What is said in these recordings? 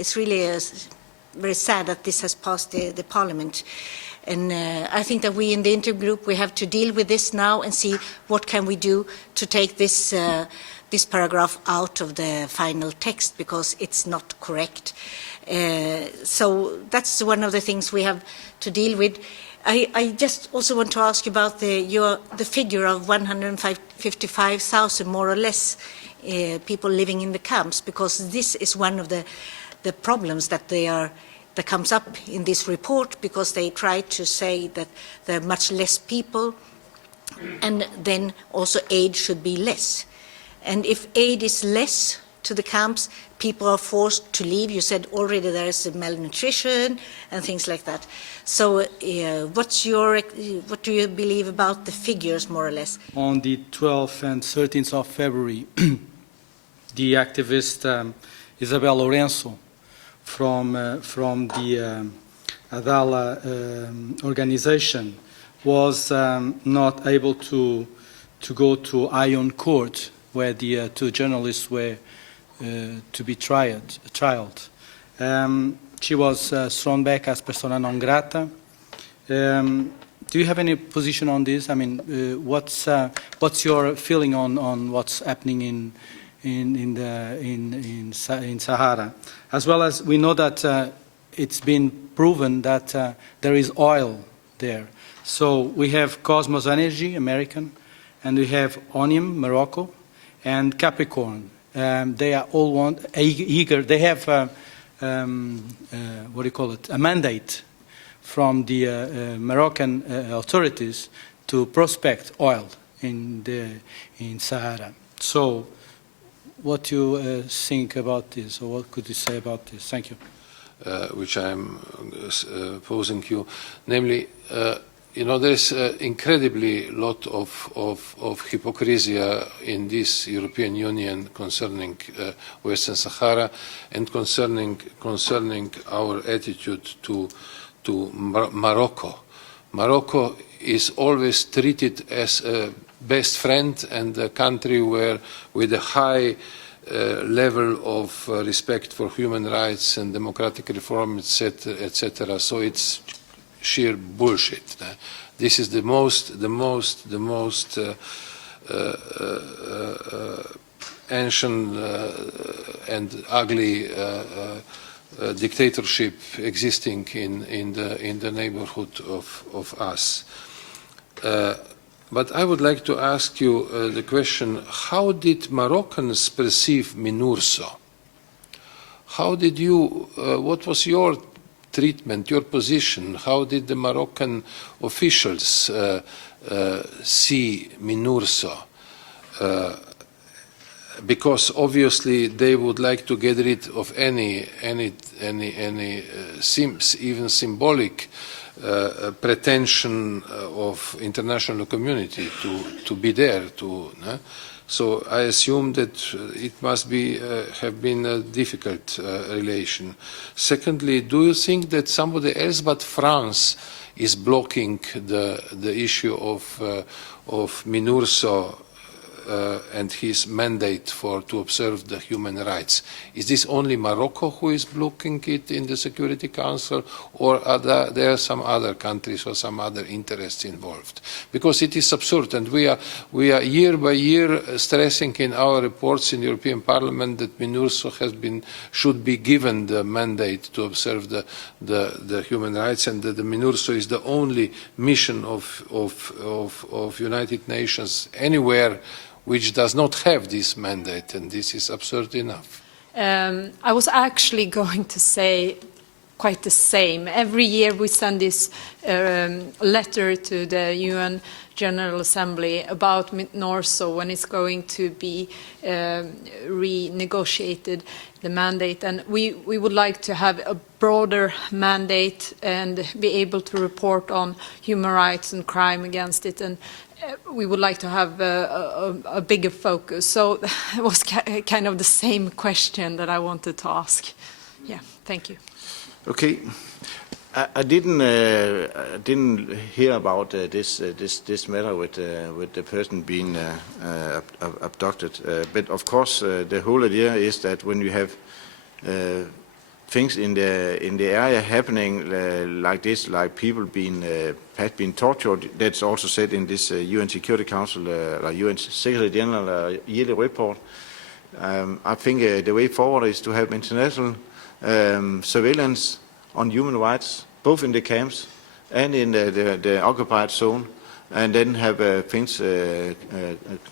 it's really very sad that this has passed the Parliament. And I think that we in the intergroup, we have to deal with this now and see what can we do to take this, this paragraph out of the final text, because it's not correct. So that's one of the things we have to deal with. I just also want to ask you about the figure of 155,000, more or less, people living in the camps, because this is one of the problems that that comes up in this report, because they try to say that there are much less people, and then also aid should be less. And if aid is less to the camps, people are forced to leave. You said already there is malnutrition and things like that. So what do you believe about the figures, more or less? On the 12th and 13th of February, the activist Isabel Lourenço from the Adala organization was not able to go to Iron Court, where the two journalists were to be trialed. She was thrown back as persona non grata. Do you have any position on this? I mean, what's your feeling on what's happening in Sahara? As well as we know that it's been proven that there is oil there. So we have Cosmos Energy, American, and we have Onium, Morocco, and Capricorn. They are all eager. They have what do you call it? A mandate from the Moroccan authorities to prospect oil in Sahara. So, what do you think about this, or what could you say about this? Thank you. Which I am posing you, namely, you know, there's incredibly lot of hypocrisy in this European Union concerning Western Sahara and concerning our attitude to Morocco. Morocco is always treated as a best friend and a country where, with a high level of respect for human rights and democratic reform, etc., etc. So it's sheer bullshit. This is the most ancient and ugly dictatorship existing in the neighborhood of us. But I would like to ask you the question: how did Moroccans perceive MINURSO? How did you? What was your treatment, your position? How did the Moroccan officials see MINURSO? Because obviously they would like to get rid of any even symbolic pretension of international community to be there. So I assume that it must have been a difficult relation. Secondly, do you think that somebody else but France is blocking the issue of MINURSO and his mandate to observe the human rights? Is this only Morocco who is blocking it in the Security Council, or are there some other countries or some other interests involved? Because it is absurd, and we are year by year stressing in our reports in the European Parliament that MINURSO should be given the mandate to observe the human rights, and that the MINURSO is the only mission of United Nations anywhere which does not have this mandate, and this is absurd enough. I was actually going to say quite the same. Every year we send this letter to the UN General Assembly about MINURSO when it's going to be renegotiated, the mandate, and we would like to have a broader mandate and be able to report on human rights and crime against it, and we would like to have a bigger focus. So it was kind of the same question that I wanted to ask. Yeah, thank you. Okay, I didn't hear about this matter with the person being abducted. But of course, the whole idea is that when you have things in the area happening like this, like people had been tortured. That's also said in this UN Security Council, UN Secretary General yearly report. I think the way forward is to have international surveillance on human rights, both in the camps and in the occupied zone, and then have things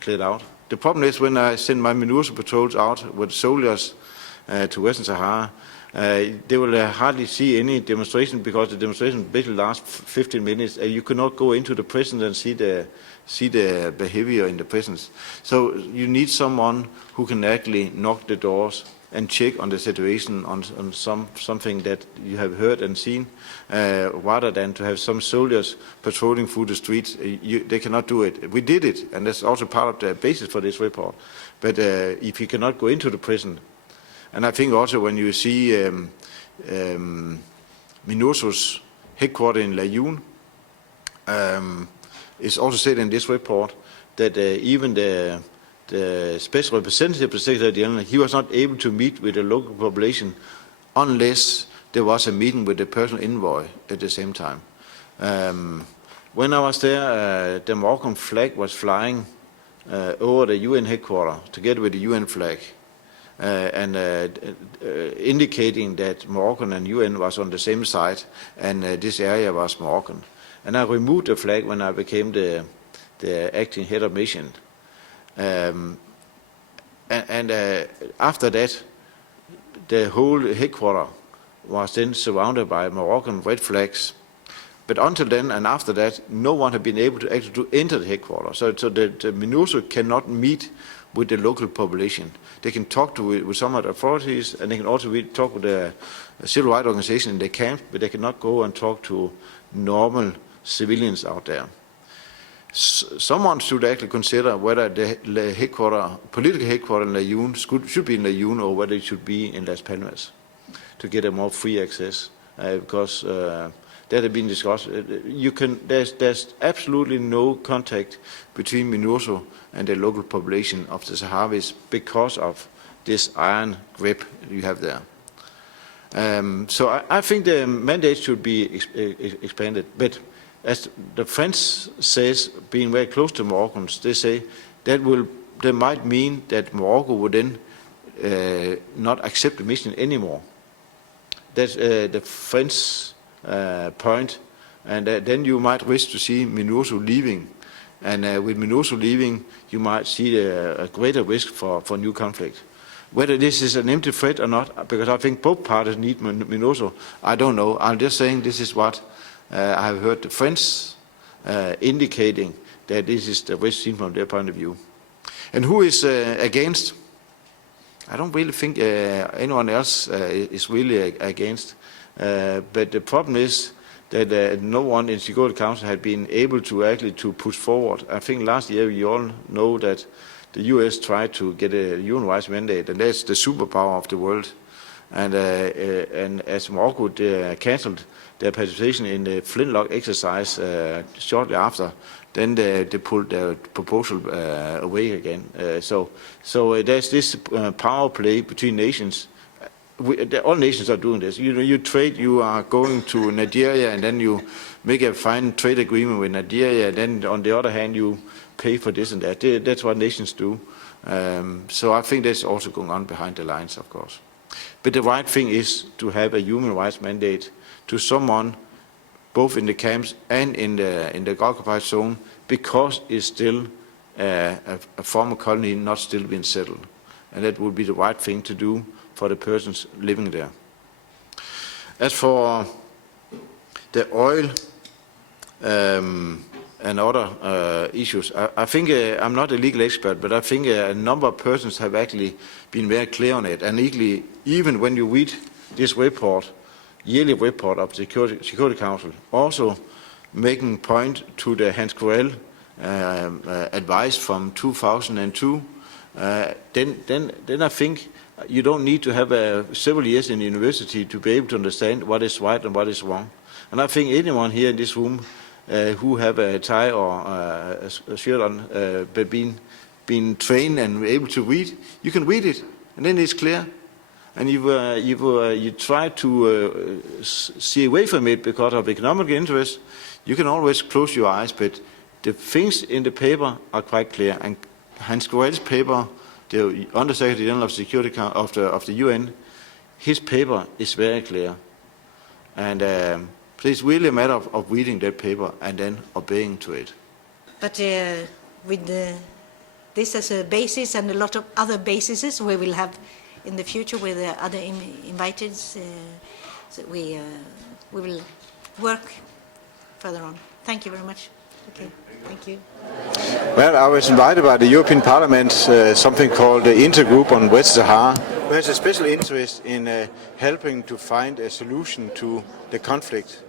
cleared out. The problem is when I send my MINURSO patrols out with soldiers to Western Sahara, they will hardly see any demonstration, because the demonstration basically lasts 15 minutes. You cannot go into the prisons and see the behavior in the prisons. So you need someone who can actually knock the doors and check on the situation on something that you have heard and seen, rather than to have some soldiers patrolling through the streets. They cannot do it. We did it, and that's also part of the basis for this report. But if you cannot go into the prison, and I think also when you see MINURSO's headquarters in Layun, it's also said in this report that even the special representative of the Secretary General, he was not able to meet with the local population unless there was a meeting with the personal envoy at the same time. When I was there, the Moroccan flag was flying over the UN headquarters together with the UN flag, and indicating that Moroccan and UN was on the same side, and this area was Moroccan. And I removed the flag when I became the acting head of mission. After that, the whole headquarters was then surrounded by Moroccan red flags. But until then and after that, no one had been able to actually enter the headquarters. So the MINURSO cannot meet with the local population. They can talk with some of the authorities, and they can also talk with the civil rights organization in the camp, but they cannot go and talk to normal civilians out there. Someone should actually consider whether the political headquarters in Layun should be in Layun, or whether it should be in Las Palmas to get a more free access, because that had been discussed. There's absolutely no contact between MINURSO and the local population of the Sahrawis because of this iron grip you have there. So I think the mandate should be expanded, but as the French says, being very close to Moroccans, they say that might mean that Morocco would then not accept the mission anymore. That's the French point, and then you might wish to see MINURSO leaving, and with MINURSO leaving, you might see a greater risk for new conflict. Whether this is an empty threat or not, because I think both parties need MINURSO, I don't know. I'm just saying this is what I have heard the French indicating, that this is the risk seen from their point of view. And who is against? I don't really think anyone else is really against. But the problem is that no one in Security Council had been able to actually push forward. I think last year we all know that the US tried to get a human rights mandate, and that's the superpower of the world. And as Morocco cancelled their participation in the flintlock exercise shortly after, then they pulled their proposal away again. So there's this power play between nations. All nations are doing this. You trade, you are going to Nigeria, and then you make a fine trade agreement with Nigeria, and then on the other hand you pay for this and that. That's what nations do. So I think that's also going on behind the lines, of course. But the right thing is to have a human rights mandate to someone, both in the camps and in the occupied zone, because it's still a former colony not still been settled. And that would be the right thing to do for the persons living there. As for the oil and other issues, I think I'm not a legal expert, but I think a number of persons have actually been very clear on it. And even when you read this report, yearly report of the Security Council, also making point to the Hans Corell advice from 2002, then I think you don't need to have several years in the university to be able to understand what is right and what is wrong. And I think anyone here in this room who have a tie or a shirt on, but been trained and able to read, you can read it, and then it's clear. and you try to see away from it because of economic interest, you can always close your eyes, but the things in the paper are quite clear. And Hans Corell's paper, the Undersecretary General of Security of the UN, his paper is very clear. And it's really a matter of reading that paper and then obeying to it. But with this as a basis and a lot of other bases we will have in the future with other invited, so we will work further on. Thank you very much. Okay, thank you. Well, I was invited by the European Parliament, something called the Intergroup on Western Sahara, who has a special interest in helping to find a solution to the conflict.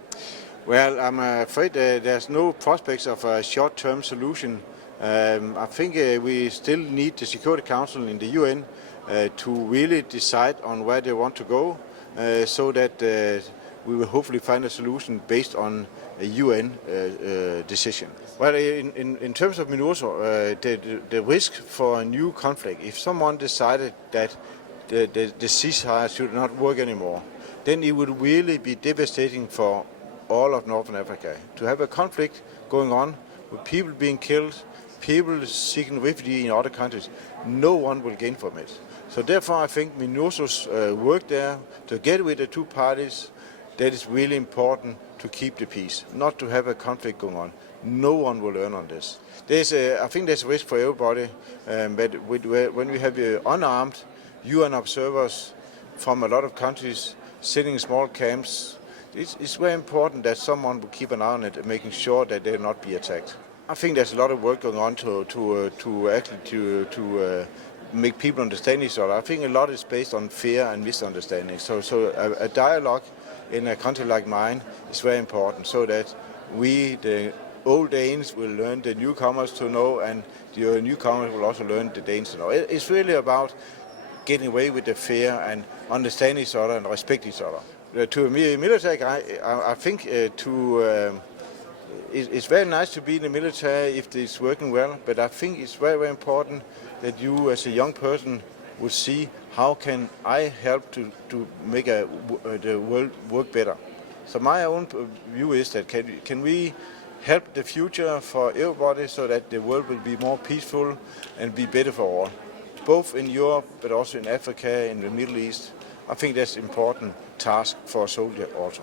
Well, I'm afraid there's no prospects of a short-term solution. I think we still need the Security Council in the UN to really decide on where they want to go, so that we will hopefully find a solution based on a UN decision. Well, in terms of MINURSO, the risk for a new conflict, if someone decided that the ceasefire should not work anymore, then it would really be devastating for all of Northern Africa. To have a conflict going on with people being killed, people seeking refuge in other countries, no one will gain from it. So therefore I think MINURSO's work there, together with the two parties, that is really important to keep the peace, not to have a conflict going on. No one will learn on this. I think there's a risk for everybody, but when we have unarmed UN observers from a lot of countries sitting in small camps, it's very important that someone will keep an eye on it and making sure that they will not be attacked. I think there's a lot of work going on to make people understand each other. I think a lot is based on fear and misunderstanding. So a dialogue in a country like mine is very important, so that we, the old Danes, will learn the newcomers to know, and the newcomers will also learn the Danes to know. It's really about getting away with the fear and understand each other and respect each other. To a military guy, I think it's very nice to be in the military if it's working well, but I think it's very, very important that you as a young person would see how can I help to make the world work better. So my own view is that can we help the future for everybody so that the world will be more peaceful and be better for all, both in Europe but also in Africa, in the Middle East. I think that's an important task for a soldier also.